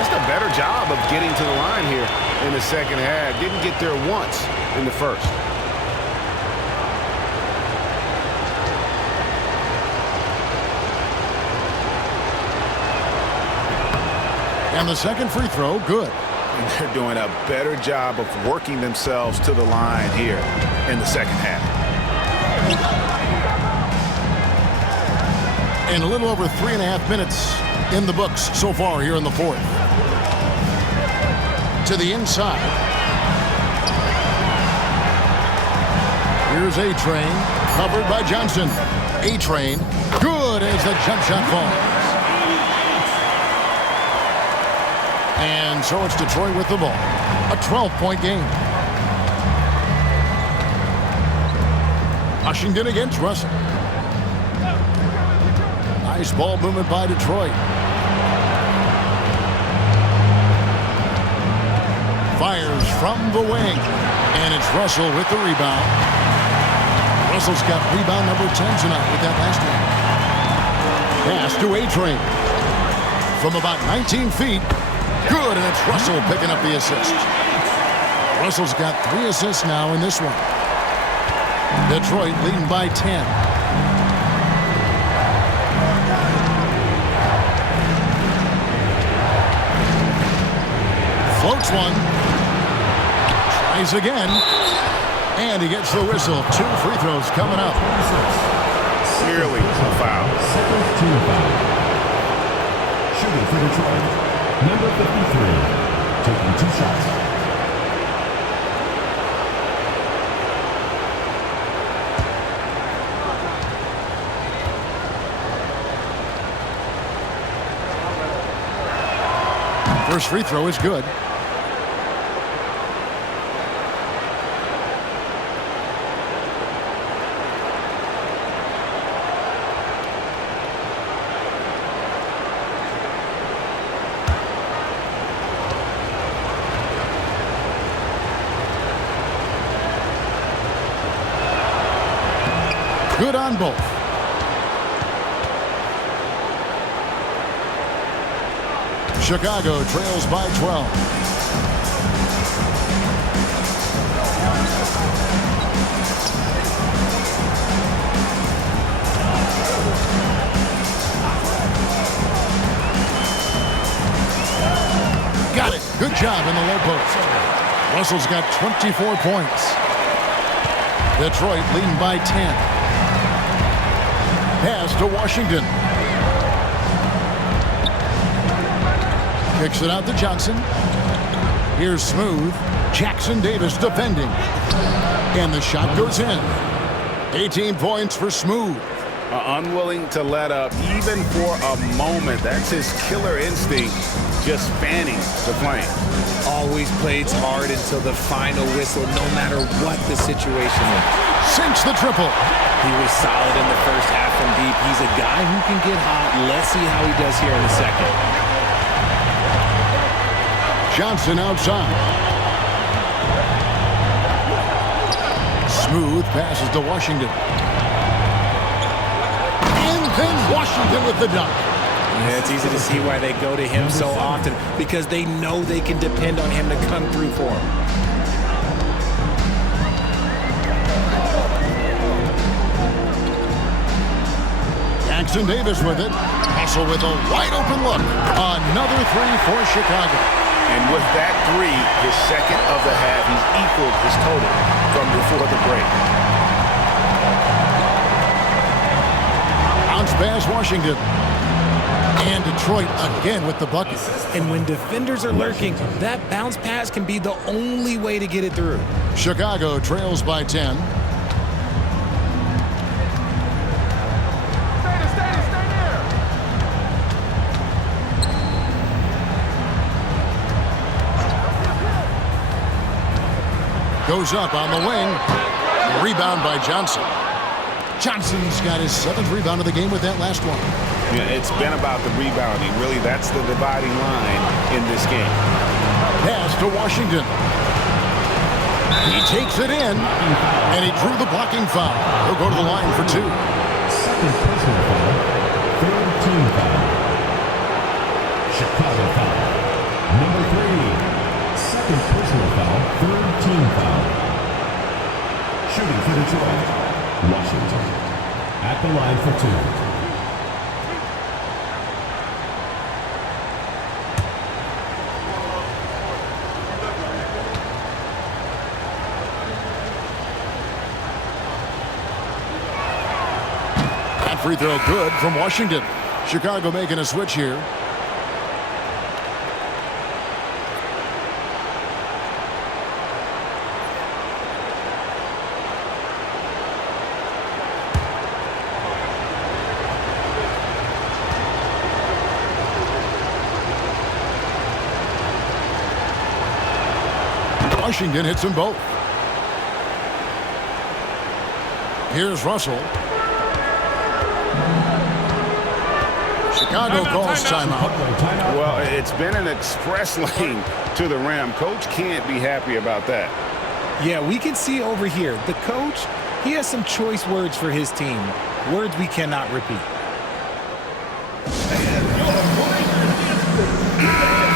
just a better job of getting to the line here in the second half. Didn't get there once in the first. And the second free throw, good. And they're doing a better job of working themselves to the line here in the second half. And a little over 3.5 minutes in the books so far here in the fourth. To the inside. Here's A-Train, covered by Johnson. A-Train, good as the jump shot falls. And so it's Detroit with the ball. A 12-point game. Washington against Russell. Nice ball movement by Detroit. Fires from the wing. And it's Russell with the rebound. Russell's got rebound number 10 tonight with that last one. Pass to A-Train. From about 19 feet. Good, and it's Russell picking up the assist. Russell's got 3 assists now in this one. Detroit leading by 10. Floats one. Tries again. And he gets the whistle. 2 free throws coming up. Clearly a foul. Second team foul. Shooting for Detroit. Number 53, taking 2 shots. First free throw is good. Good on both. Chicago trails by 12. Got it. Good job in the low post. Russell's got 24 points. Detroit leading by 10. Pass to Washington. Kicks it out to Johnson. Here's Smooth. Jackson Davis defending. And the shot goes in. 18 points for Smooth. Unwilling to let up even for a moment. That's his killer instinct, just fanning the flame. Always plays hard until the final whistle, no matter what the situation is. Sinks the triple. He was solid in the first half from deep. He's a guy who can get hot. Let's see how he does here in the second. Johnson outside. Smooth passes to Washington. And then Washington with the dunk. Yeah, it's easy to see why they go to him so often, because they know they can depend on him to come through for them. Jackson Davis with it. Russell with a wide open look. Another 3 for Chicago. And with that 3, his second of the half, he's equaled his total from before the break. Bounce pass Washington. And Detroit again with the bucket. And when defenders are lurking, that bounce pass can be the only way to get it through. Chicago trails by 10. Goes up on the wing. Rebound by Johnson. Johnson's got his 7th rebound of the game with that last one. Yeah, it's been about the rebounding. Really, that's the dividing line in this game. Pass to Washington. He takes it in, and he drew the blocking foul. He'll go to the line for 2. Second personal foul. Third team foul. Chicago foul. foul, third team foul. Shooting for Detroit, Washington. At the line for two. Free throw good from Washington. Chicago making a switch here. Washington hits them both. Here's Russell. Chicago calls timeout. Well, it's been an express lane to the rim. Coach can't be happy about that. Yeah, we can see over here. The coach, he has some choice words for his team. Words we cannot repeat.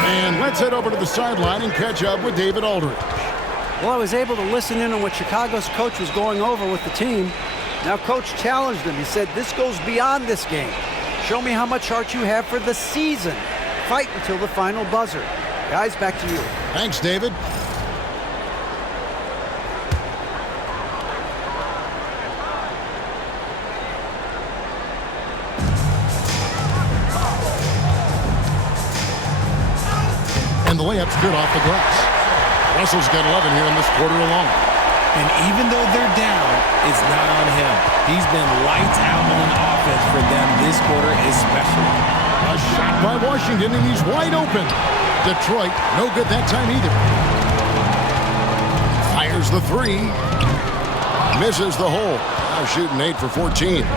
And let's head over to the sideline and catch up with David Aldridge. Well, I was able to listen in on what Chicago's coach was going over with the team. Now, Coach challenged him. He said, this goes beyond this game. Show me how much heart you have for the season. Fight until the final buzzer. Guys, back to you. Thanks, David. And the layup's good off the glass. Russell's got 11 here in this quarter alone. And even though they're down, it's not on him. He's been lights out on offense for them this quarter especially. A shot by Washington, and he's wide open. Detroit, no good that time either. Fires the three. Misses the hole. Now shooting 8 for 14.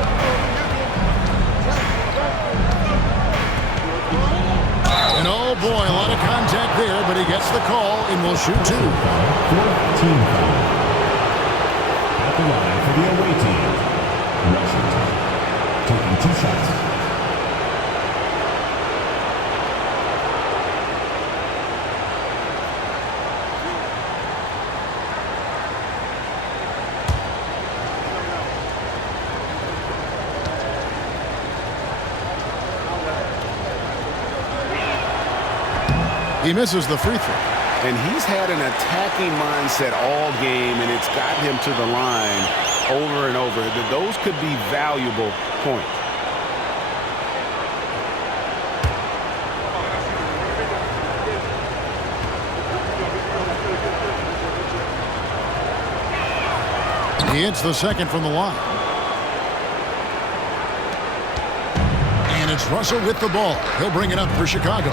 And oh boy, a lot of contact there, but he gets the call and will shoot 2. 14 foul. At the line for the away team, Washington. Taking 2 shots. He misses the free throw. And he's had an attacking mindset all game, and it's gotten him to the line over and over. Those could be valuable points. He hits the second from the line. And it's Russell with the ball. He'll bring it up for Chicago.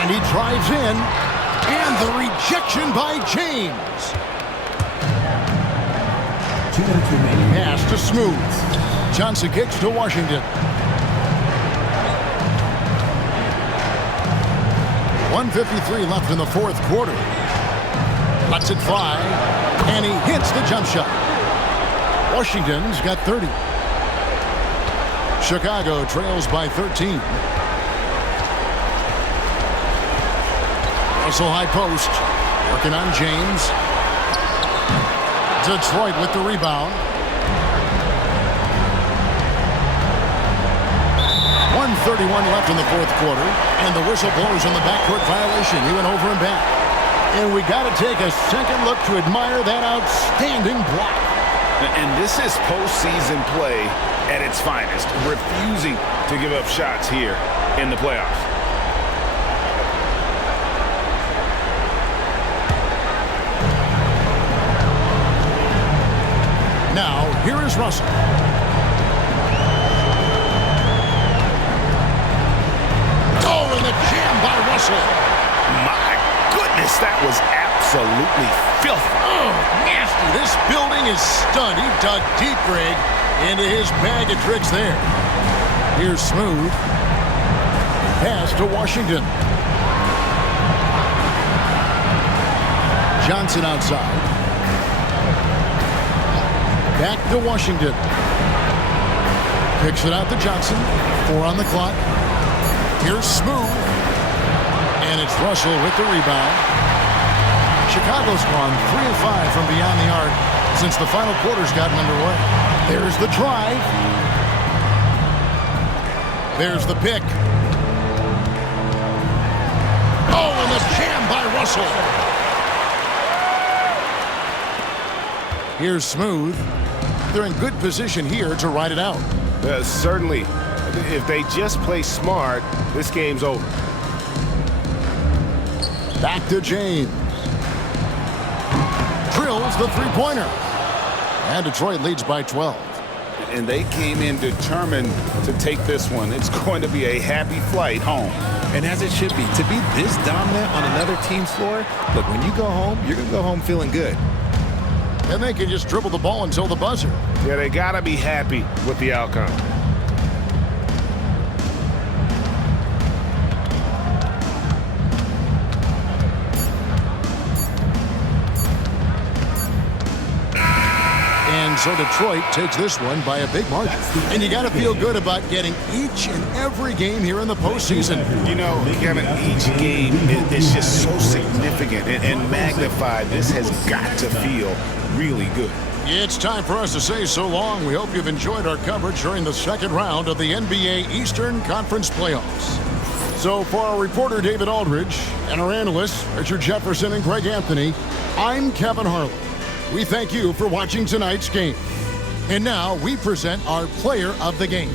And he drives in, and the rejection by James. 2 minutes remaining. Pass to Smooth. Johnson kicks to Washington. 1:53 left in the fourth quarter. Lets it fly, and he hits the jump shot. Washington's got 30. Chicago trails by 13. Russell high post, working on James. Detroit with the rebound. 1:31 left in the fourth quarter, and the whistle blows on the backcourt violation. He went over and back. And we got to take a second look to admire that outstanding block. And this is postseason play at its finest, refusing to give up shots here in the playoffs. Now, here is Russell. Oh, and the jam by Russell. My goodness, that was absolutely filthy. Oh, nasty. This building is stunned. He dug deep, Greg, into his bag of tricks there. Here's Smooth. Pass to Washington. Johnson outside. Back to Washington. Kicks it out to Johnson. 4 on the clock. Here's Smooth. And it's Russell with the rebound. Chicago's gone 3 of 5 from beyond the arc since the final quarter's gotten underway. There's the drive. There's the pick. Oh, and the jam by Russell. Here's Smooth. They're in good position here to ride it out. Certainly. If they just play smart, this game's over. Back to James. Drills the three-pointer. And Detroit leads by 12. And they came in determined to take this one. It's going to be a happy flight home. And as it should be. To be this dominant on another team's floor, look, when you go home, you're going to go home feeling good. And they can just dribble the ball until the buzzer. Yeah, they got to be happy with the outcome. And so Detroit takes this one by a big margin. And you got to feel good about getting each and every game here in the postseason. You know, Kevin, each game is just so significant and magnified. This has got to feel really good. It's time for us to say so long. We hope you've enjoyed our coverage during the second round of the NBA Eastern Conference Playoffs. So for our reporter David Aldridge and our analysts Richard Jefferson and Greg Anthony, I'm Kevin Harlan. We thank you for watching tonight's game. And now we present our player of the game.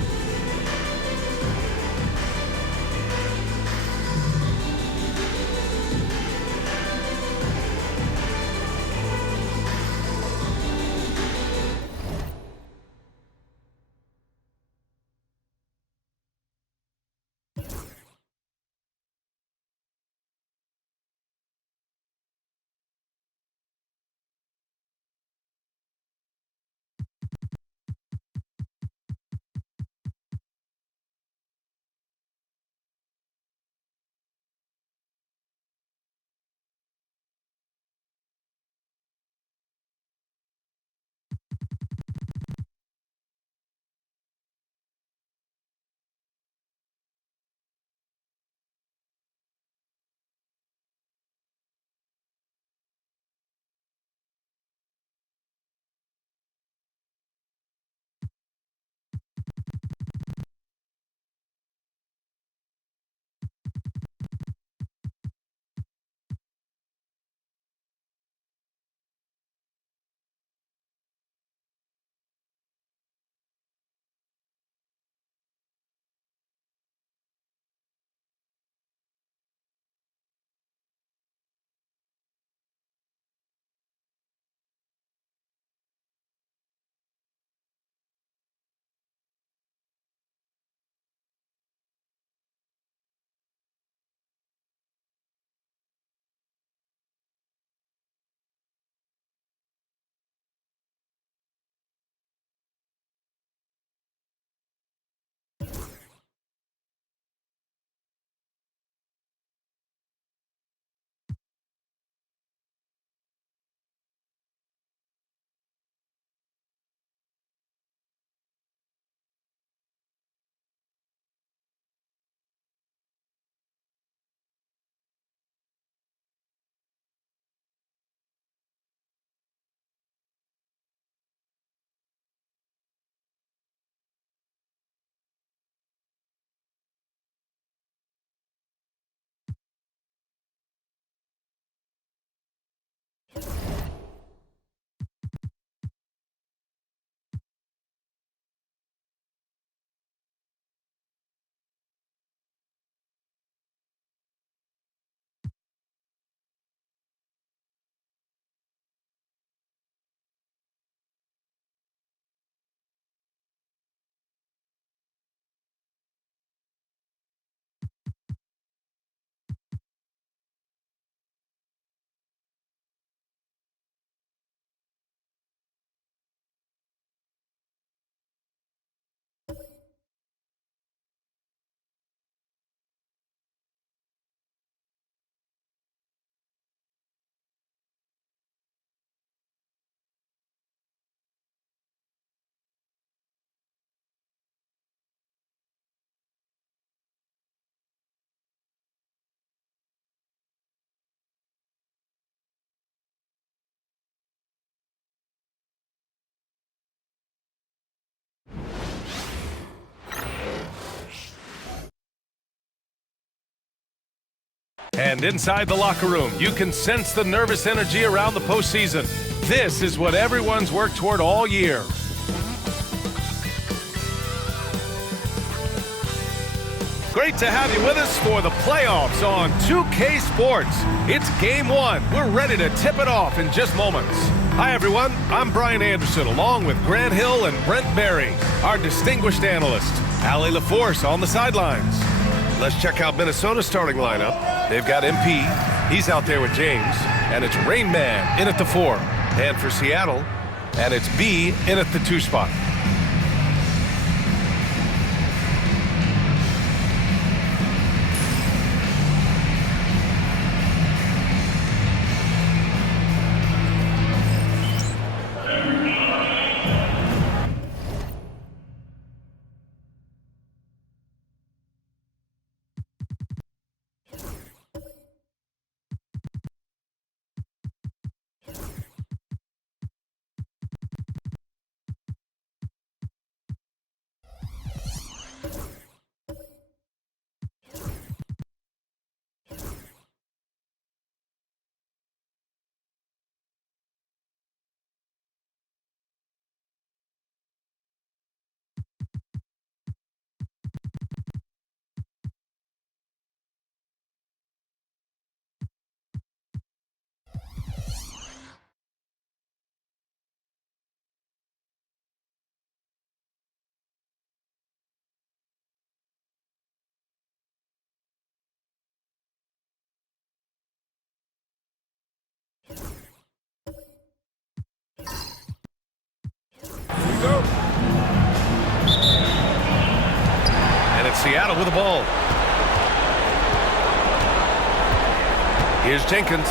And inside the locker room, you can sense the nervous energy around the postseason. This is what everyone's worked toward all year. Great to have you with us for the playoffs on 2K Sports. It's Game 1. We're ready to tip it off in just moments. Hi, everyone. I'm Brian Anderson, along with Grant Hill and Brent Barry, our distinguished analyst. Allie LaForce on the sidelines. Let's check out Minnesota's starting lineup. They've got MP. He's out there with James. And it's Rain Man in at the 4. And for Seattle, and it's B in at the 2 spot. And it's Seattle with the ball. Here's Jenkins.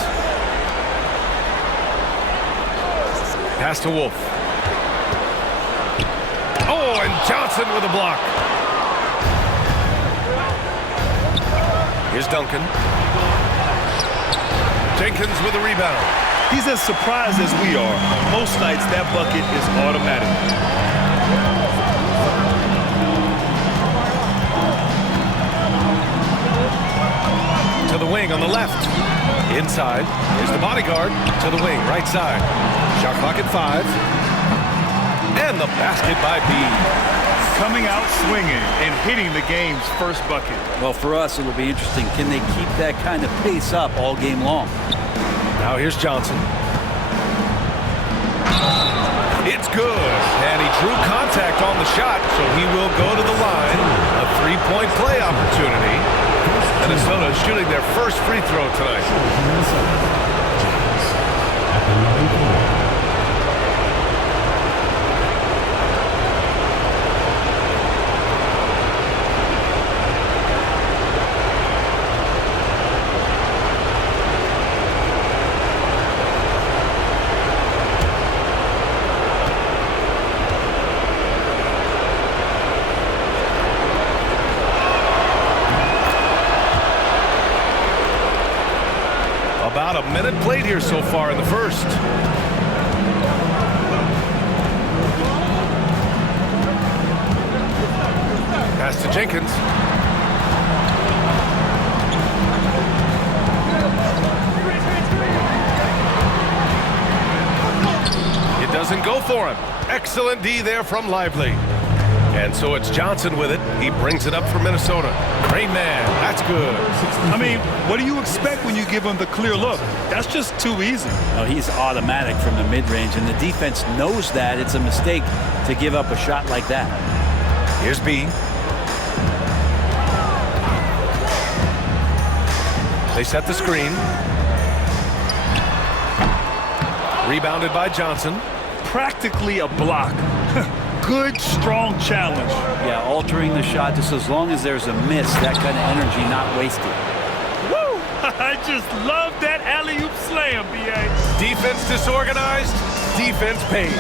Pass to Wolf. Oh, and Johnson with a block. Here's Duncan. Jenkins with a rebound. He's as surprised as we are. Most nights, that bucket is automatic. To the wing on the left. Inside. Here's the bodyguard. To the wing, right side. Shot clock at 5. And the basket by B. Coming out swinging and hitting the game's first bucket. Well, for us, it'll be interesting. Can they keep that kind of pace up all game long? Now here's Johnson. It's good. And he drew contact on the shot, so he will go to the line. A 3-point play opportunity. Minnesota shooting their first free throw tonight. At the line for one. About a minute played here so far in the first. Pass to Jenkins. It doesn't go for him. Excellent D there from Lively. And so it's Johnson with it. He brings it up for Minnesota. Rain Man, that's good. I mean, what do you expect when you give him the clear look? That's just too easy. No, he's automatic from the mid-range, and the defense knows that it's a mistake to give up a shot like that. Here's B. They set the screen. Rebounded by Johnson. Practically a block. Good, strong challenge. Yeah, altering the shot just as long as there's a miss, that kind of energy not wasted. Woo! I just love that alley-oop slam, B.A. Defense disorganized, defense pays.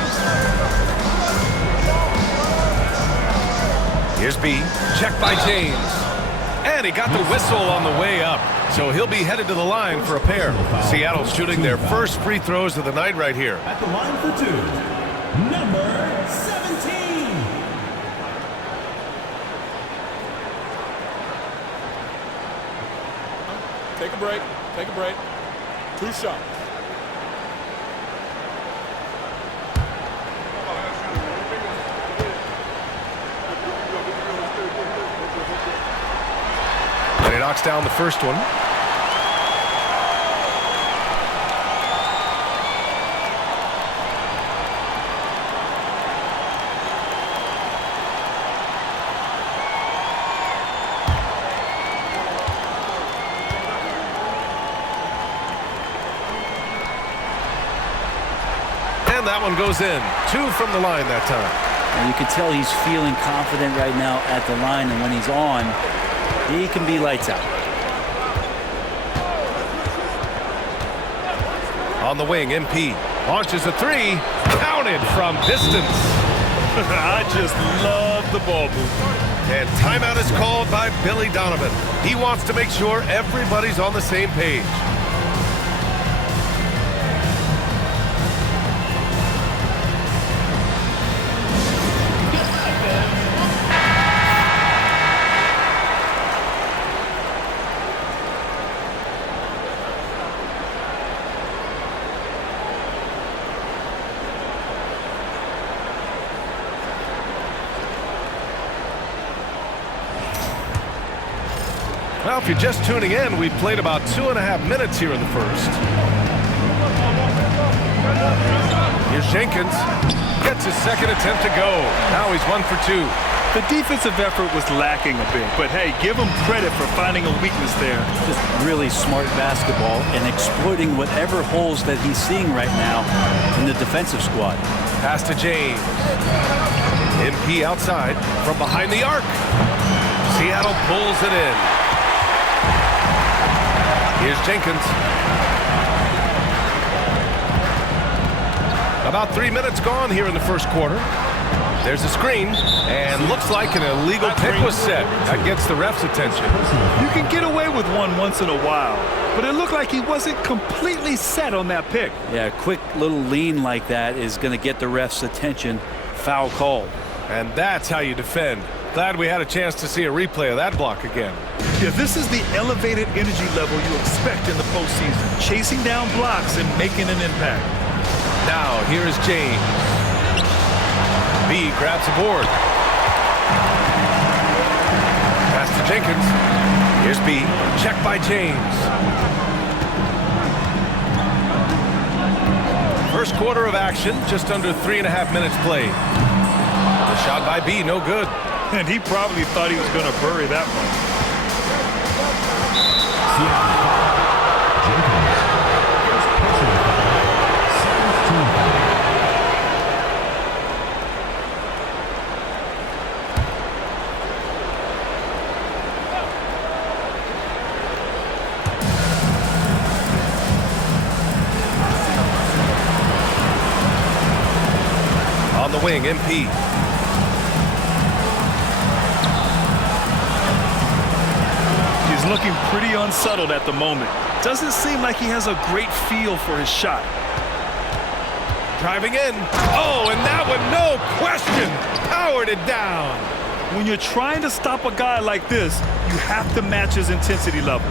Here's B, checked by James. And he got the whistle on the way up. So he'll be headed to the line for a pair. Seattle's shooting their first free throws of the night right here. At the line for 2, number 17. Take a break. Take a break. 2 shots. And he knocks down the first one. And that one goes in. 2 from the line that time. And you can tell he's feeling confident right now at the line, and when he's on, he can be lights out. On the wing, MP launches a 3. Counted from distance. I just love the ball movement. And timeout is called by Billy Donovan. He wants to make sure everybody's on the same page. Well, if you're just tuning in, we've played about 2.5 minutes here in the first. Here's Jenkins. Gets his second attempt to go. Now he's 1 for 2. The defensive effort was lacking a bit, but hey, give him credit for finding a weakness there. Just really smart basketball and exploiting whatever holes that he's seeing right now in the defensive squad. Pass to James. MP outside from behind the arc. Seattle pulls it in. Here's Jenkins. About 3 minutes gone here in the first quarter. There's a screen, and looks like an illegal pick was set. That gets the ref's attention. You can get away with one once in a while, but it looked like he wasn't completely set on that pick. Yeah, a quick little lean like that is going to get the ref's attention. Foul call. And that's how you defend. Glad we had a chance to see a replay of that block again. Yeah, this is the elevated energy level you expect in the postseason. Chasing down blocks and making an impact. Now, here is James. B grabs the board. Pass to Jenkins. Here's B. Check by James. First quarter of action, just under 3.5 minutes played. The shot by B, no good. And he probably thought he was going to bury that one. On the wing, MP. He's looking pretty unsettled at the moment. Doesn't seem like he has a great feel for his shot. Driving in. Oh, and that one, no question, powered it down. When you're trying to stop a guy like this, you have to match his intensity level.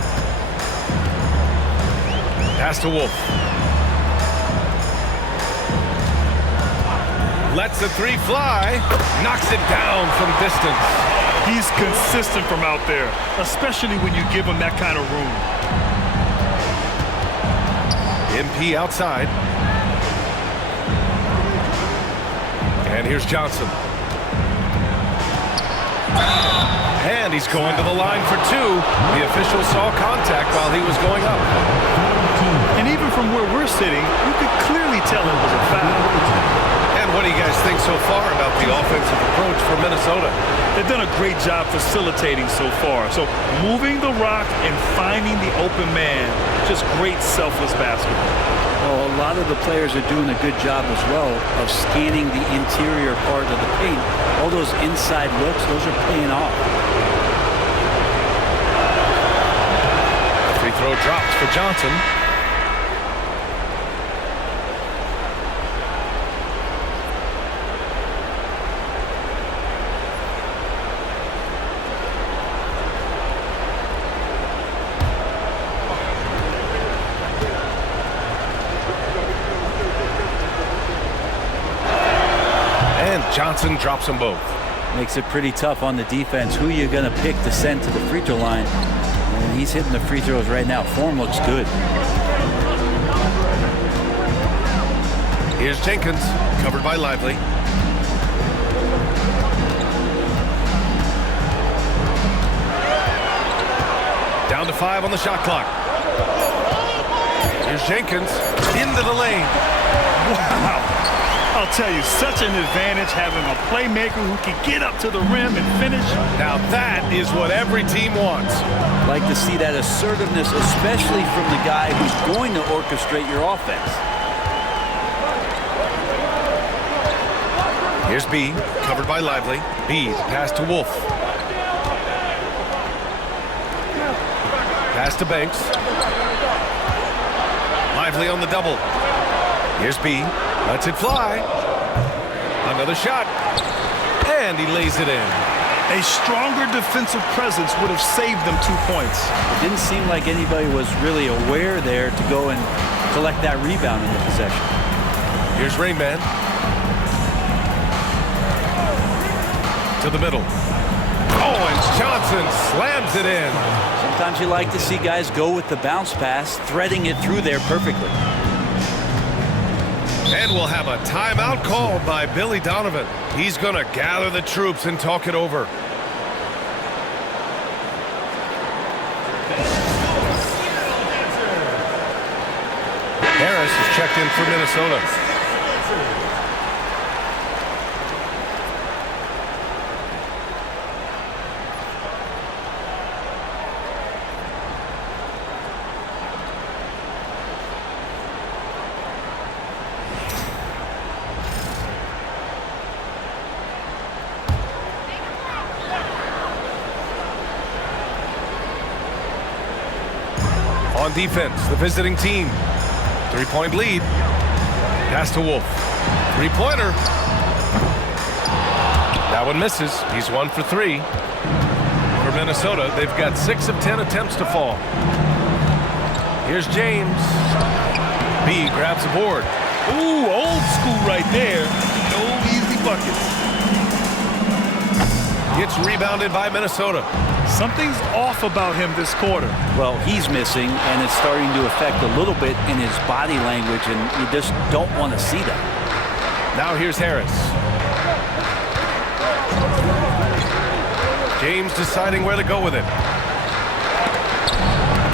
Pass to Wolf. Lets the 3 fly. Knocks it down from distance. He's consistent from out there, especially when you give him that kind of room. MP outside. And here's Johnson. And he's going to the line for 2. The official saw contact while he was going up. And even from where we're sitting, you could clearly tell it was a foul. And what do you guys think so far about the offensive approach for Minnesota? They've done a great job facilitating so far. So moving the rock and finding the open man, just great selfless basketball. Well, a lot of the players are doing a good job as well of scanning the interior part of the paint. All those inside looks, those are paying off. Free throw drops for Johnson. Johnson drops them both. Makes it pretty tough on the defense. Who you going to pick to send to the free throw line? And he's hitting the free throws right now. Form looks good. Here's Jenkins, covered by Lively. Down to 5 on the shot clock. Here's Jenkins into the lane. Wow. I'll tell you, such an advantage having a playmaker who can get up to the rim and finish. Now that is what every team wants. Like to see that assertiveness, especially from the guy who's going to orchestrate your offense. Here's B, covered by Lively. B, pass to Wolf. Pass to Banks. Lively on the double. Here's B, lets it fly. Another shot. And he lays it in. A stronger defensive presence would have saved them 2 points. It didn't seem like anybody was really aware there to go and collect that rebound in the possession. Here's Rainman. To the middle. Oh, and Johnson slams it in. Sometimes you like to see guys go with the bounce pass, threading it through there perfectly. And we'll have a timeout called by Billy Donovan. He's going to gather the troops and talk it over. Harris is checked in for Minnesota. On defense, the visiting team. 3-point lead. Pass to Wolf. Three-pointer. That one misses. He's 1 for 3. For Minnesota, they've got 6 of 10 attempts to fall. Here's James. B grabs the board. Ooh, old school right there. No easy buckets. Gets rebounded by Minnesota. Something's off about him this quarter. Well, he's missing, and it's starting to affect a little bit in his body language, and you just don't want to see that. Now here's Harris. James deciding where to go with it.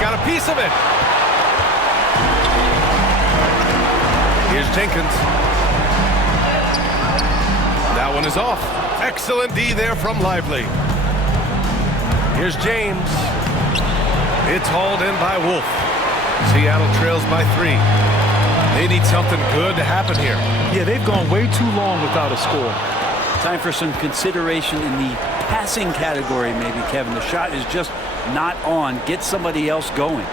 Got a piece of it. Here's Jenkins. That one is off. Excellent D there from Lively. Here's James. It's hauled in by Wolf. Seattle trails by 3. They need something good to happen here. Yeah, they've gone way too long without a score. Time for some consideration in the passing category, maybe, Kevin. The shot is just not on. Get somebody else going.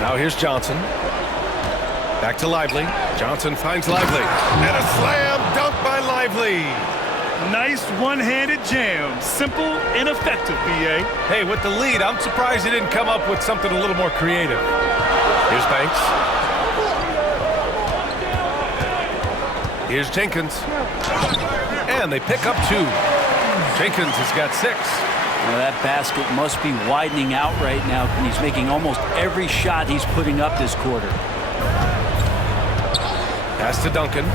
Now here's Johnson. Back to Lively. Johnson finds Lively. And a slam dunk by Lively. Nice one-handed jam. Simple and effective, B.A. Hey, with the lead, I'm surprised he didn't come up with something a little more creative. Here's Banks. Here's Jenkins. And they pick up 2. Jenkins has got 6. Well, that basket must be widening out right now, and he's making almost every shot he's putting up this quarter. Pass to Duncan.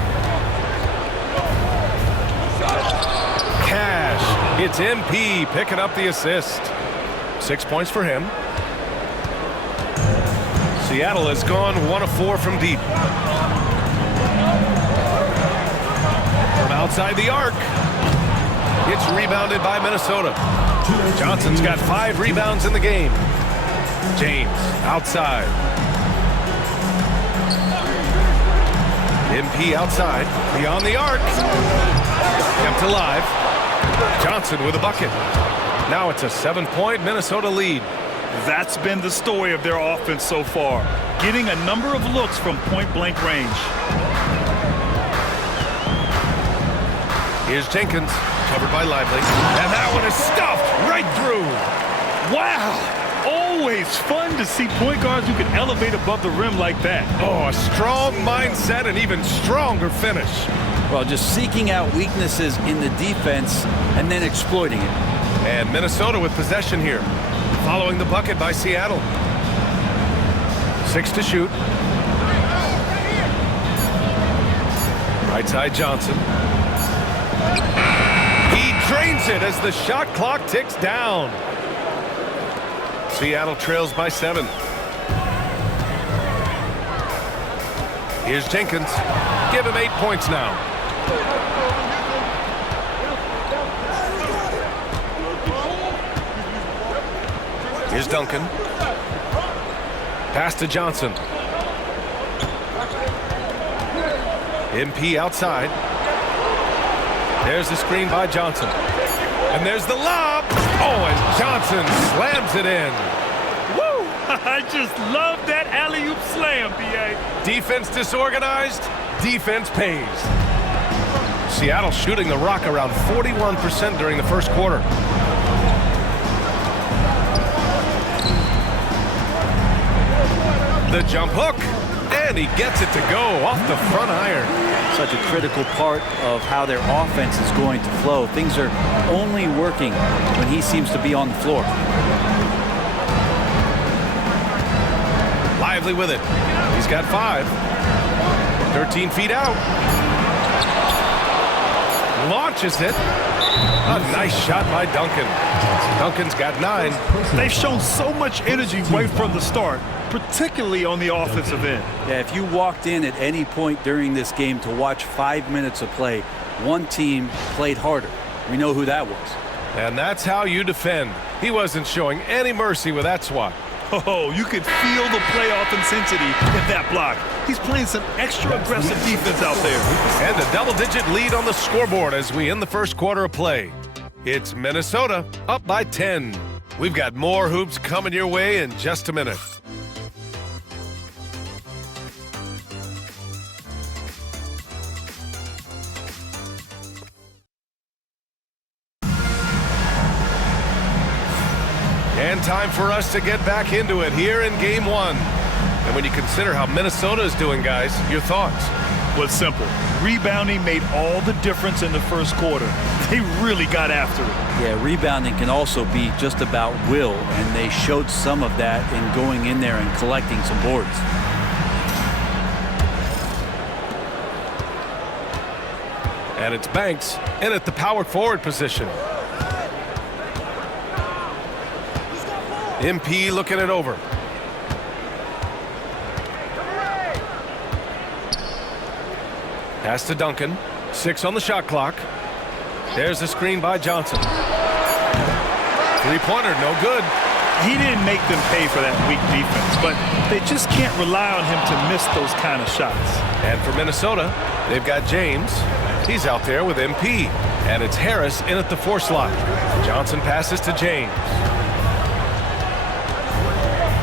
Cash. It's MP picking up the assist. 6 points for him. Seattle has gone 1 of 4 from deep. From outside the arc. It's rebounded by Minnesota. Johnson's got 5 rebounds in the game. James outside. MP outside. Beyond the arc. Kept alive. Johnson with a bucket. Now it's a 7-point Minnesota lead. That's been the story of their offense so far. Getting a number of looks from point-blank range. Here's Jenkins, covered by Lively. And that one is stuffed right through. Wow! Always fun to see point guards who can elevate above the rim like that. Oh, a strong mindset and even stronger finish. Well, just seeking out weaknesses in the defense and then exploiting it. And Minnesota with possession here, following the bucket by Seattle. 6 to shoot. Right side Johnson. He drains it as the shot clock ticks down. Seattle trails by 7. Here's Jenkins. Give him 8 points now. Here's Duncan. Pass to Johnson. MP outside. There's the screen by Johnson. And there's the lob. Oh, and Johnson slams it in. Woo! I just love that alley-oop slam, B.A. Defense disorganized. Defense pays. Seattle shooting the rock around 41% during the first quarter. The jump hook, and he gets it to go off the front iron. Such a critical part of how their offense is going to flow. Things are only working when he seems to be on the floor. Lively with it. He's got 5. 13 feet out. Launches it. A nice shot by Duncan. Duncan's got 9. They've shown so much energy right from the start, particularly on the offensive end. Yeah, if you walked in at any point during this game to watch 5 minutes of play, one team played harder. We know who that was. And that's how you defend. He wasn't showing any mercy with that swat. Oh, you could feel the playoff intensity in that block. He's playing some extra aggressive defense out there. And a double-digit lead on the scoreboard as we end the first quarter of play. It's Minnesota up by 10. We've got more hoops coming your way in just a minute. And time for us to get back into it here in Game 1. And when you consider how Minnesota is doing, guys, your thoughts? Well, it's simple. Rebounding made all the difference in the first quarter. They really got after it. Yeah, rebounding can also be just about will, and they showed some of that in going in there and collecting some boards. And it's Banks in at the power forward position. MP looking it over. Pass to Duncan. 6 on the shot clock. There's the screen by Johnson. Three-pointer, no good. He didn't make them pay for that weak defense, but they just can't rely on him to miss those kind of shots. And for Minnesota, they've got James. He's out there with MP. And it's Harris in at the 4 slot. Johnson passes to James.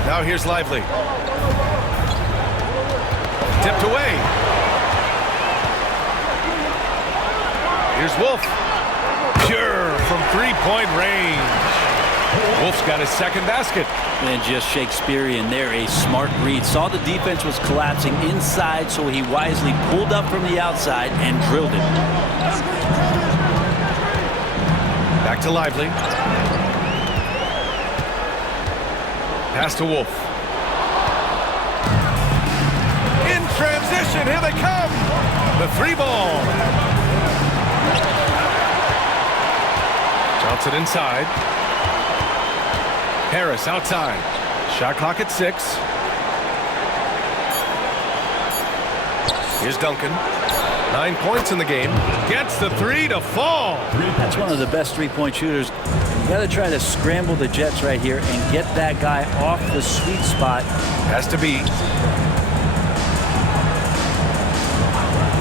Now here's Lively. Tipped away. Here's Wolf. Pure from three-point range. Wolf's got his second basket. And just Shakespearean there, a smart read. Saw the defense was collapsing inside, so he wisely pulled up from the outside and drilled it. Back to Lively. Pass to Wolf. In transition, here they come. The 3 ball. Johnson inside. Harris outside. Shot clock at 6. Here's Duncan. 9 points in the game. Gets the 3 to fall. That's one of the best three-point shooters. You got to try to scramble the Jets right here and get that guy off the sweet spot. Has to be.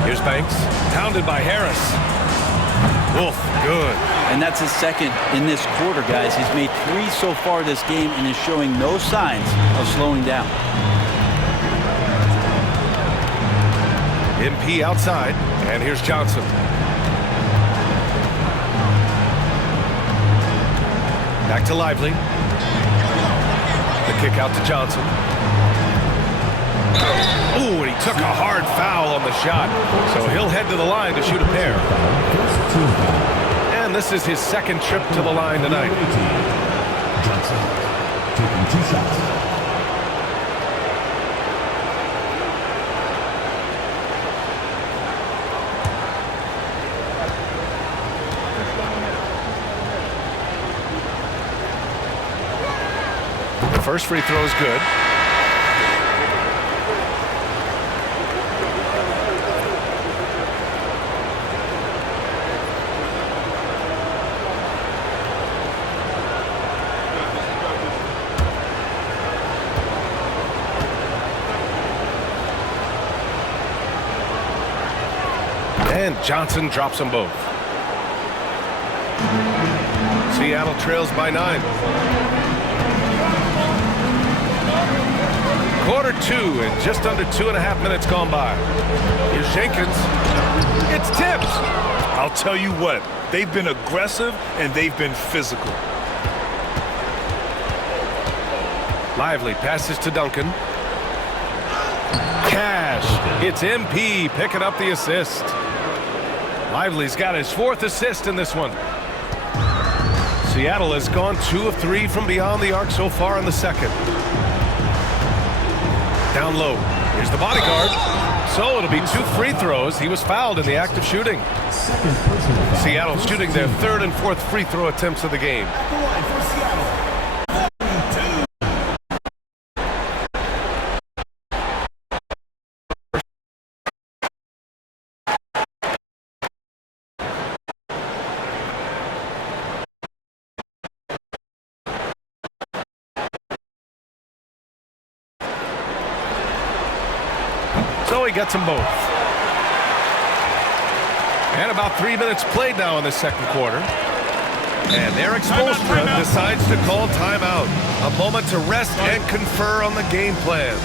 Here's Banks. Pounded by Harris. Wolf, good. And that's his second in this quarter, guys. He's made 3 so far this game and is showing no signs of slowing down. MP outside, and here's Johnson. Back to Lively. The kick out to Johnson. Ooh, and he took a hard foul on the shot. So he'll head to the line to shoot a pair. And this is his second trip to the line tonight. Johnson taking 2 shots. The first free throw is good. And Johnson drops them both. Seattle trails by 9. Quarter 2 and just under 2.5 minutes gone by. Here's Jenkins. It's tipped. I'll tell you what, they've been aggressive and they've been physical. Lively passes to Duncan. Cash. It's MP picking up the assist. Lively's got his 4th assist in this one. Seattle has gone 2 of 3 from beyond the arc so far in the second. Down low. Here's the bodyguard. So it'll be 2 free throws. He was fouled in the act of shooting. Seattle shooting their 3rd and 4th free throw attempts of the game. So he gets them both. And about 3 minutes played now in the second quarter. And Eric Spoelstra decides to call timeout. A moment to rest and confer on the game plan.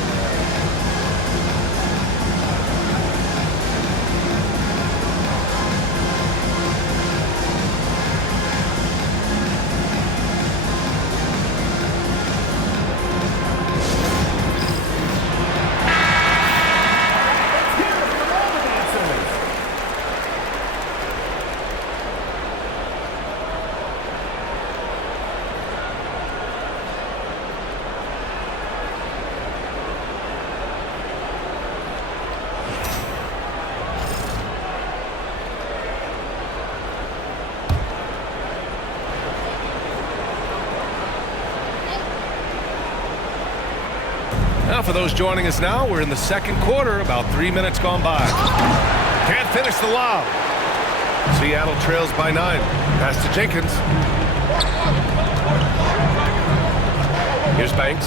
Now for those joining us now, we're in the second quarter, about 3 minutes gone by. Can't finish the lob. Seattle trails by 9. Pass to Jenkins. Here's Banks.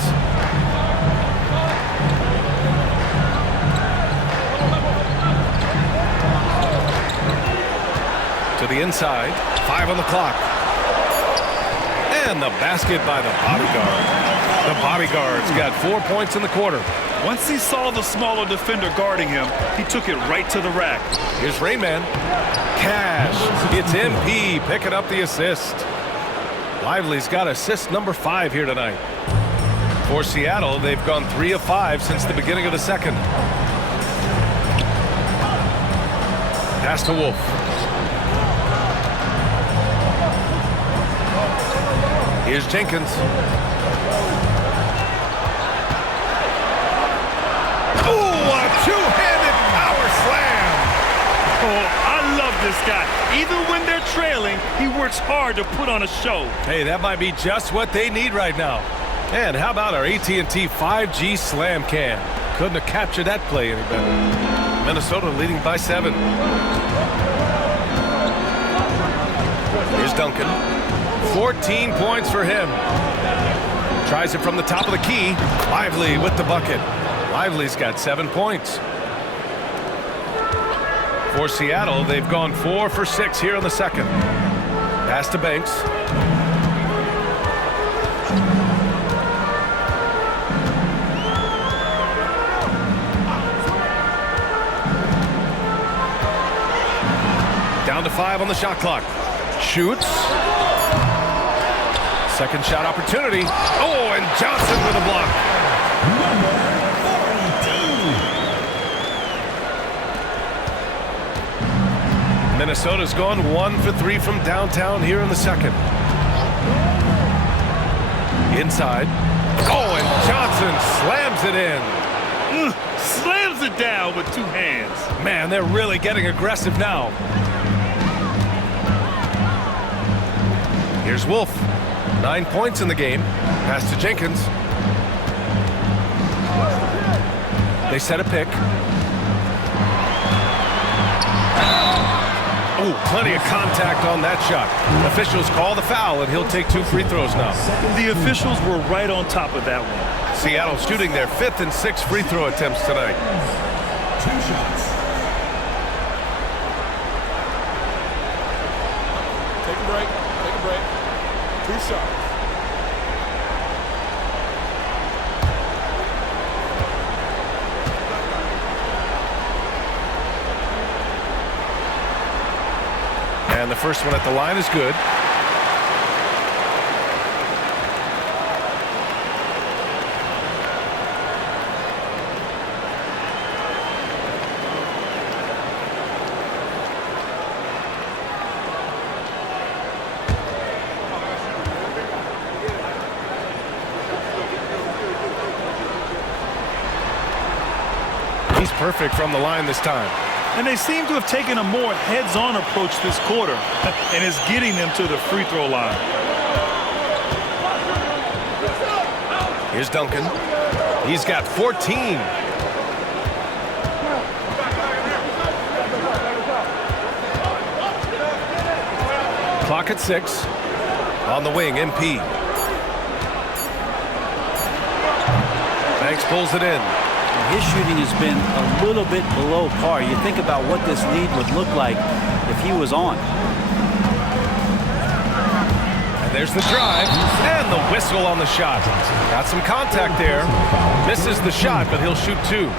To the inside. 5 on the clock. And the basket by the bodyguard. The bodyguard's got 4 points in the quarter. Once he saw the smaller defender guarding him, he took it right to the rack. Here's Rayman. Cash. It's MP picking up the assist. Lively's got assist number 5 here tonight. For Seattle, they've gone 3 of 5 since the beginning of the second. Pass to Wolf. Here's Jenkins. Two-handed power slam. Oh, I love this guy. Even when they're trailing, he works hard to put on a show. Hey, that might be just what they need right now. And how about our AT&T 5G Slam Cam? Couldn't have captured that play any better. Minnesota leading by 7. Here's Duncan. 14 points for him. Tries it from the top of the key. Lively with the bucket. Lively's got 7 points. For Seattle, they've gone 4 for 6 here in the second. Pass to Banks. Down to 5 on the shot clock. Shoots. Second shot opportunity. Oh, and Johnson with a block. Minnesota's gone 1 for 3 from downtown here in the second. Inside. Oh, and Johnson slams it in. Slams it down with 2 hands. Man, they're really getting aggressive now. Here's Wolf. 9 points in the game. Pass to Jenkins. They set a pick. Oh, plenty of contact on that shot. Officials call the foul, and he'll take 2 free throws now. The officials were right on top of that one. Seattle shooting their 5th and 6th free throw attempts tonight. 2 shots. Take a break. Take a break. 2 shots. And the first one at the line is good. He's perfect from the line this time. And they seem to have taken a more heads-on approach this quarter, and it's getting them to the free throw line. Here's Duncan. He's got 14. Clock at 6. On the wing, MP. Banks pulls it in. His shooting has been a little bit below par. You think about what this lead would look like if he was on. And there's the drive and the whistle on the shot. Got some contact there. Misses the shot, but he'll shoot 2.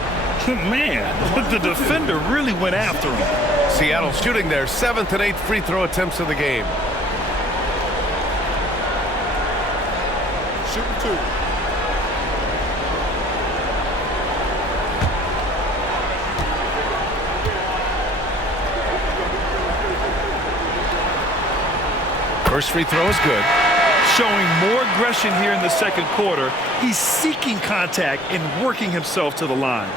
Man, the defender really went after him. Seattle shooting their 7th and 8th free throw attempts of the game. Shooting 2. First free throw is good. Showing more aggression here in the second quarter. He's seeking contact and working himself to the line.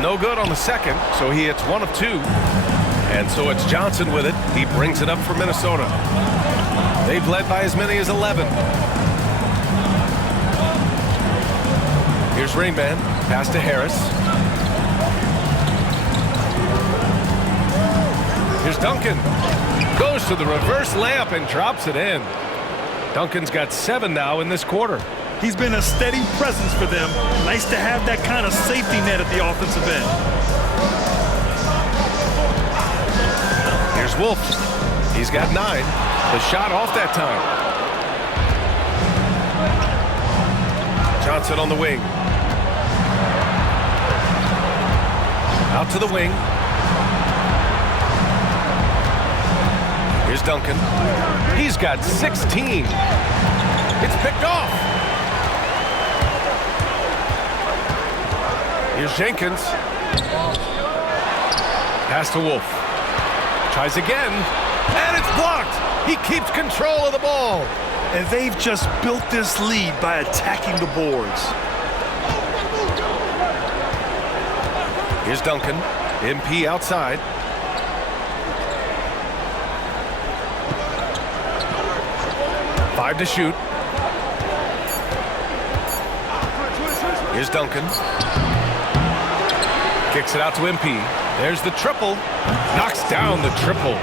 No good on the second, so he hits 1 of 2. And so it's Johnson with it. He brings it up for Minnesota. They've led by as many as 11. Here's Rainman. Pass to Harris. Here's Duncan. Goes to the reverse layup and drops it in. Duncan's got 7 now in this quarter. He's been a steady presence for them. Nice to have that kind of safety net at the offensive end. Here's Wolf. He's got 9. The shot off that time. Johnson on the wing. Out to the wing. Here's Duncan. He's got 16. It's picked off. Here's Jenkins. Pass to Wolf. Tries again, and it's blocked. He keeps control of the ball. And they've just built this lead by attacking the boards. Here's Duncan. MP outside. Five to shoot. Here's Duncan. Kicks it out to MP. There's the triple. Knocks down the triple.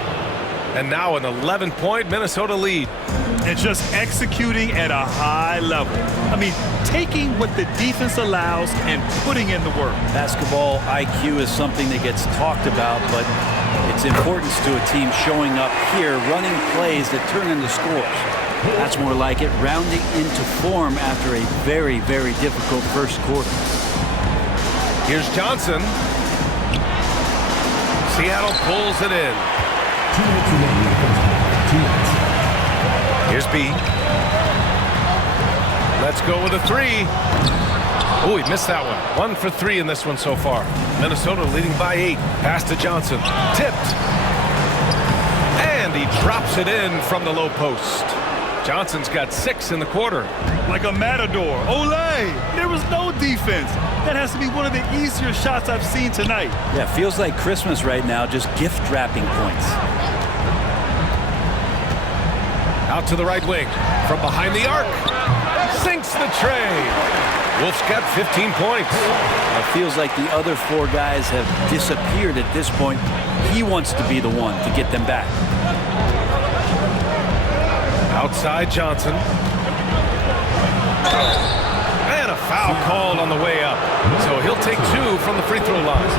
And now an 11-point Minnesota lead. And just executing at a high level. I mean, taking what the defense allows and putting in the work. Basketball IQ is something that gets talked about, but its importance to a team showing up here, running plays that turn into scores. That's more like it, rounding into form after a very, very difficult first quarter. Here's Johnson. Seattle pulls it in. 2 minutes remaining in the first half. 2 minutes. Here's B. Let's go with a 3. Oh, he missed that one. 1 for 3 in this one so far. Minnesota leading by 8. Pass to Johnson. Tipped. And he drops it in from the low post. Johnson's got 6 in the quarter. Like a matador. Olay! There was no defense. That has to be one of the easier shots I've seen tonight. Yeah, feels like Christmas right now, just gift wrapping points. Out to the right wing. From behind the arc. Sinks the tray. Wolf's got 15 points. It feels like the other 4 guys have disappeared at this point. He wants to be the one to get them back. Outside Johnson. And a foul called on the way up. So he'll take 2 from the free throw line.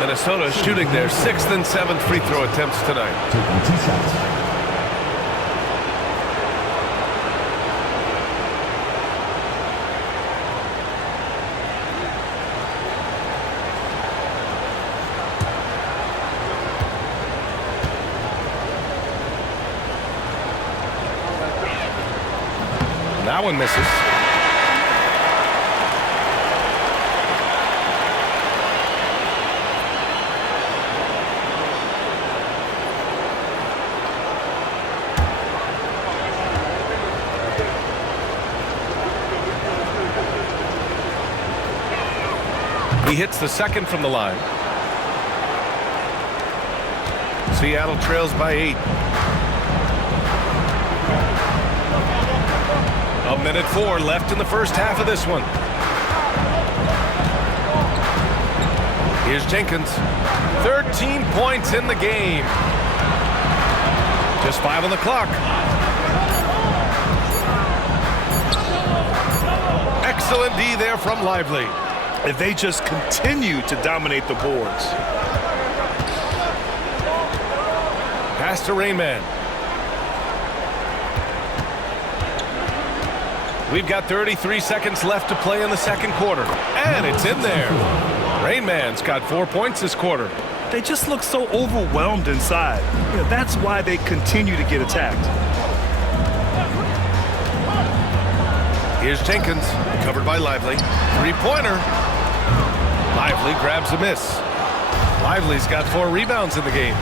Minnesota shooting their 6th and 7th free throw attempts tonight. Taking 2 shots. That one misses. He hits the second from the line. Seattle trails by 8. A minute 4 left in the first half of this one. Here's Jenkins. 13 points in the game. Just 5 on the clock. Excellent D there from Lively. If they just continue to dominate the boards. Pass to Rainman. We've got 33 seconds left to play in the second quarter. And it's in there. Rainman's got 4 points this quarter. They just look so overwhelmed inside. That's why they continue to get attacked. Here's Jenkins, covered by Lively. 3-pointer. Lively grabs a miss. Lively's got 4 rebounds in the game.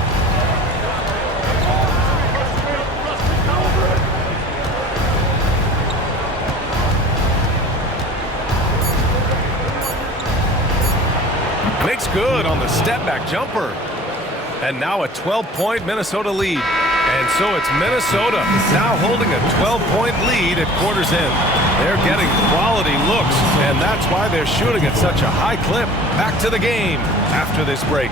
Makes good on the step-back jumper. And now a 12-point Minnesota lead. And so it's Minnesota now holding a 12-point lead at quarter's end. They're getting quality looks, and that's why they're shooting at such a high clip. Back to the game after this break.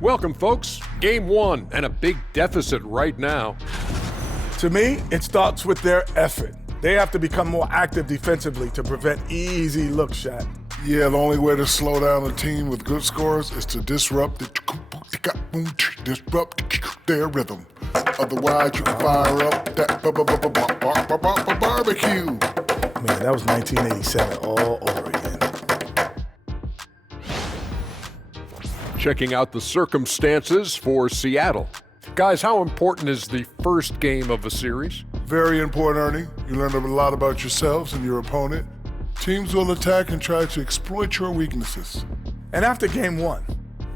Welcome, folks. Game 1 and a big deficit right now. To me, it starts with their effort. They have to become more active defensively to prevent easy look shot. Yeah, the only way to slow down a team with good scores is to disrupt their rhythm. Otherwise, you can fire up that barbecue. Man, that was 1987 all over again. Checking out the circumstances for Seattle. Guys, how important is the first game of a series? Very important, Ernie. You learn a lot about yourselves and your opponent. Teams will attack and try to exploit your weaknesses. And after game 1,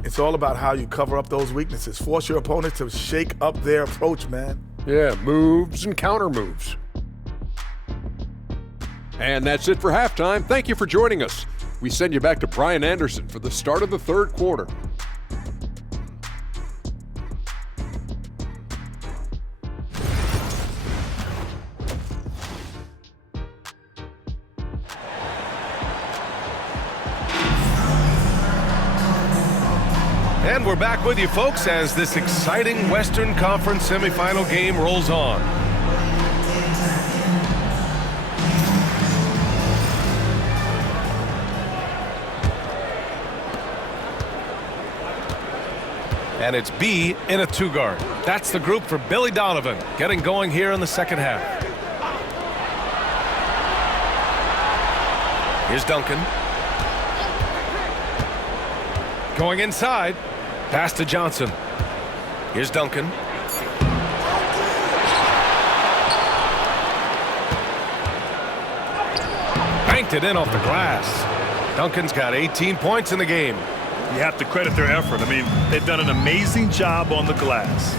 it's all about how you cover up those weaknesses. Force your opponent to shake up their approach, man. Yeah, moves and counter moves. And that's it for halftime. Thank you for joining us. We send you back to Brian Anderson for the start of the third quarter. And we're back with you, folks, as this exciting Western Conference semifinal game rolls on. And it's B in a two-guard. That's the group for Billy Donovan, getting going here in the second half. Here's Duncan. Going inside. Pass to Johnson. Here's Duncan. Banked it in off the glass. Duncan's got 18 points in the game. You have to credit their effort. I mean, they've done an amazing job on the glass.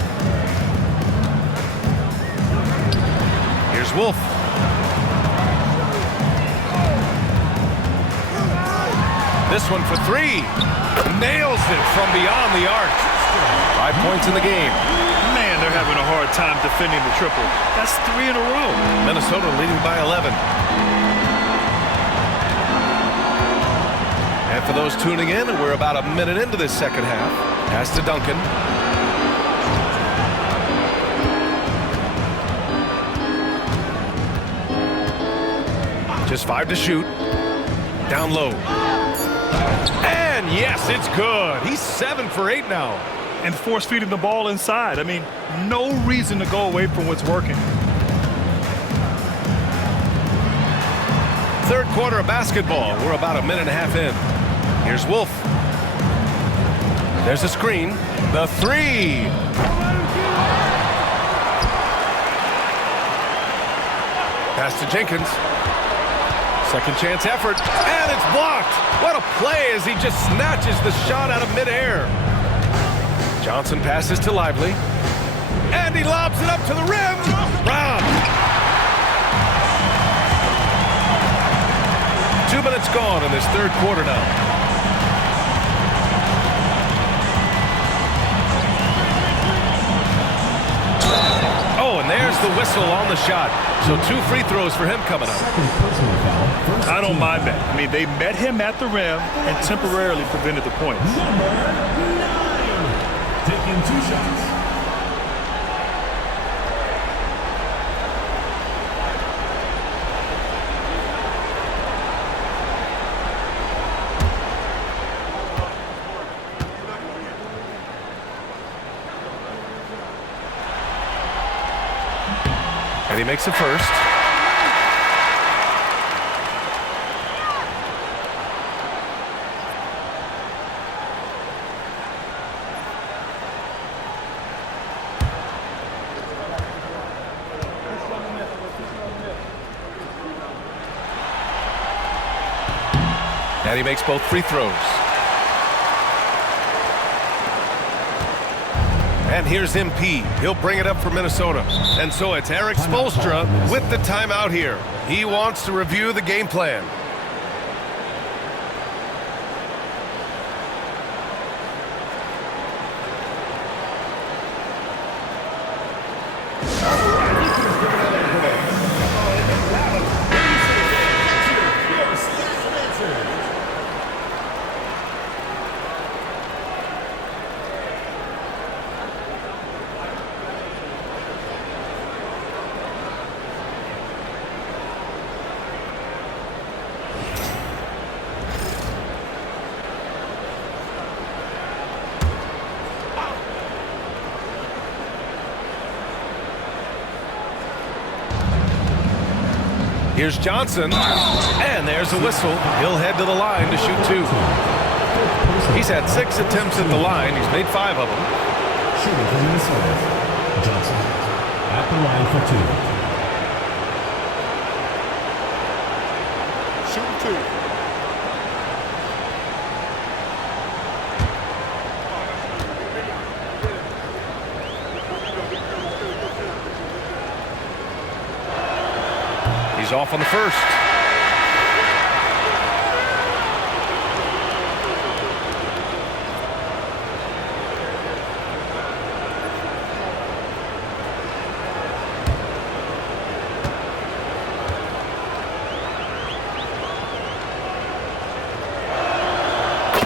Here's Wolf. This one for three. Nails it from beyond the arc. 5 points in the game. Man, they're having a hard time defending the triple. That's 3 in a row. Minnesota leading by 11. And for those tuning in, we're about a minute into this second half. Pass to Duncan. Just 5 to shoot. Down low. And yes, it's good. He's 7 for 8 now. And force-feeding the ball inside. I mean, no reason to go away from what's working. Third quarter of basketball. We're about a minute and a half in. Here's Wolf. There's a screen. The three. Pass to Jenkins. Second chance effort, and it's blocked. What a play as he just snatches the shot out of midair. Johnson passes to Lively, and he lobs it up to the rim. Robbed. 2 minutes gone in this third quarter now. Oh, and there's the whistle on the shot. So 2 free throws for him coming up. I don't mind that. I mean, they met him at the rim and temporarily prevented the points. Number 9, taking 2 shots. And he makes it first. And he makes both free throws. And here's MP. He'll bring it up for Minnesota. And so it's Eric Spoelstra with the timeout here. He wants to review the game plan. Here's Johnson, and there's a whistle. He'll head to the line to shoot 2. He's had 6 attempts at the line. He's made 5 of them. Shooting for Minnesota, Johnson at the line for 2. Shoot 2. He's off on the first.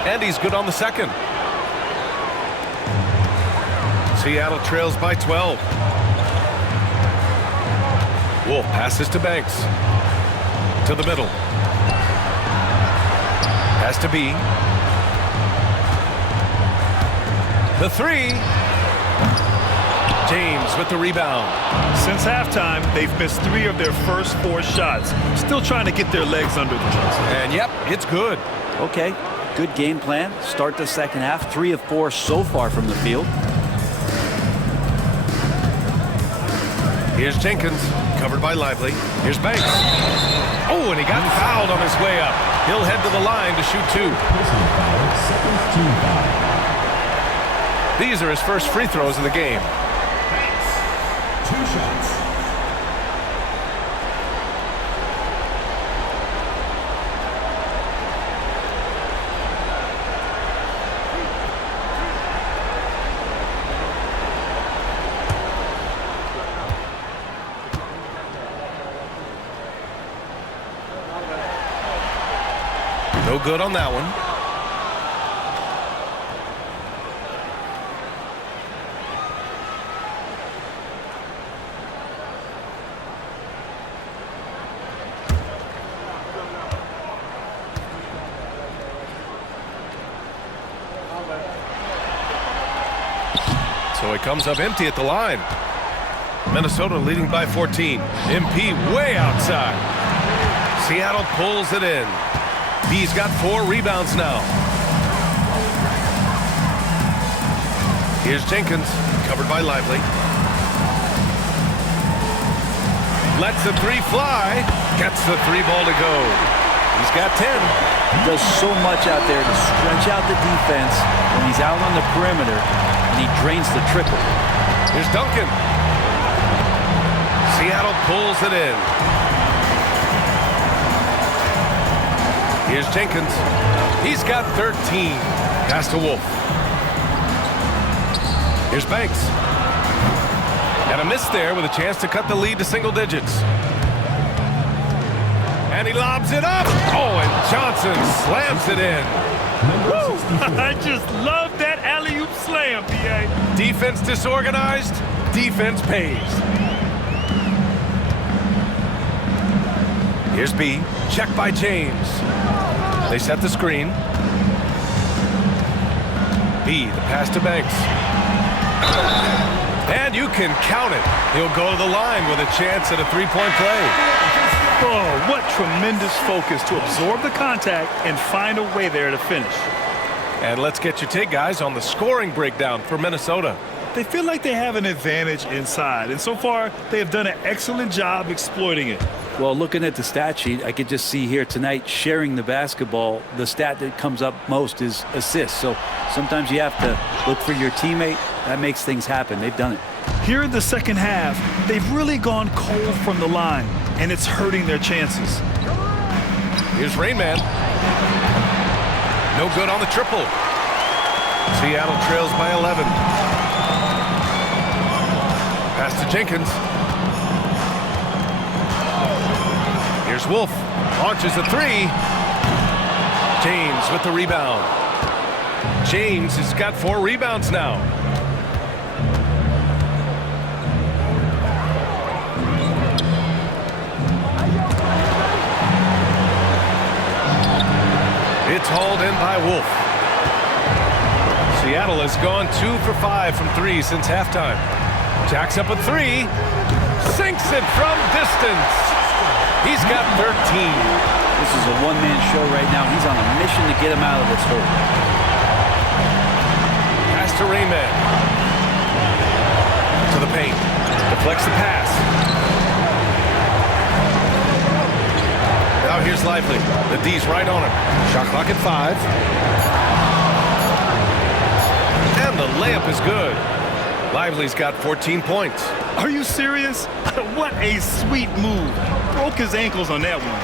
And he's good on the second. Seattle trails by 12. Wolf passes to Banks. To the middle. Has to be. The three. James with the rebound. Since halftime, they've missed 3 of their first 4 shots. Still trying to get their legs under them. And yep, it's good. Okay, good game plan. Start the second half. 3 of 4 so far from the field. Here's Jenkins, covered by Lively. Here's Banks. Oh, and he got fouled on his way up. He'll head to the line to shoot 2. These are his first free throws of the game. 2 shots. No good on that one. So he comes up empty at the line. Minnesota leading by 14. MP way outside. Seattle pulls it in. He's got 4 rebounds now. Here's Jenkins, covered by Lively. Lets the 3 fly. Gets the 3 ball to go. He's got 10. He does so much out there to stretch out the defense when he's out on the perimeter, and he drains the triple. Here's Duncan. Seattle pulls it in. Here's Jenkins. He's got 13. Pass to Wolf. Here's Banks. Got a miss there with a chance to cut the lead to single digits. And he lobs it up. Oh, and Johnson slams it in. I just love that alley-oop slam, B.A. Defense disorganized. Defense pays. Here's B. Check by James. They set the screen. B, the pass to Banks. And you can count it. He'll go to the line with a chance at a 3-point play. Oh, what tremendous focus to absorb the contact and find a way there to finish. And let's get your take, guys, on the scoring breakdown for Minnesota. They feel like they have an advantage inside, and so far they have done an excellent job exploiting it. Well, looking at the stat sheet, I could just see here tonight sharing the basketball. The stat that comes up most is assists. So sometimes you have to look for your teammate. That makes things happen. They've done it. Here in the second half, they've really gone cold from the line, and it's hurting their chances. Here's Rainman. No good on the triple. Seattle trails by 11. Pass to Jenkins. Here's Wolf. Launches a 3. James with the rebound. James has got 4 rebounds now. It's hauled in by Wolf. Seattle has gone 2 for 5 from 3 since halftime. Jacks up a 3. Sinks it from distance. He's got 13. This is a one-man show right now. He's on a mission to get him out of this hole. Pass to Rainman. To the paint. Deflects the pass. Now here's Lively. The D's right on him. Shot clock at 5. And the layup is good. Lively's got 14 points. Are you serious? What a sweet move. Broke his ankles on that one.